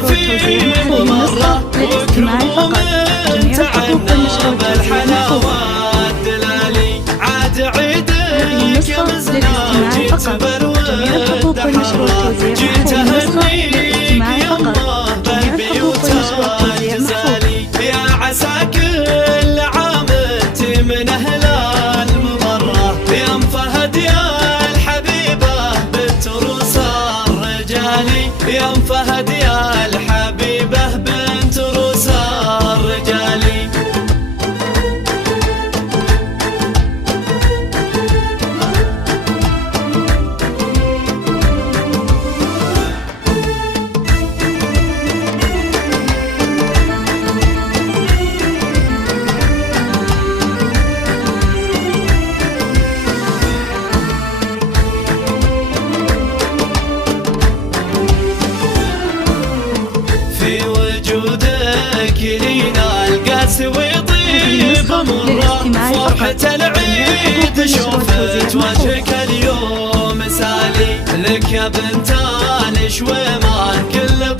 في ممرة وكروم تعنا بالحلاوات دلالي عاد عيدك يا مزنا جيت بالود حرة جيت أهنيك يمه بالبيوت الجزالي يا عسى كل عام انت من أهل المبرة يا ام فهد يا الحبيبة بنت روس الرجالي يا ام فهد يا الحبيبة بنت روس الرجالي لينا القاس ويطيب مره فرحة العيد شوفت وجهك اليوم سالي لك يا بنت الشويمان كل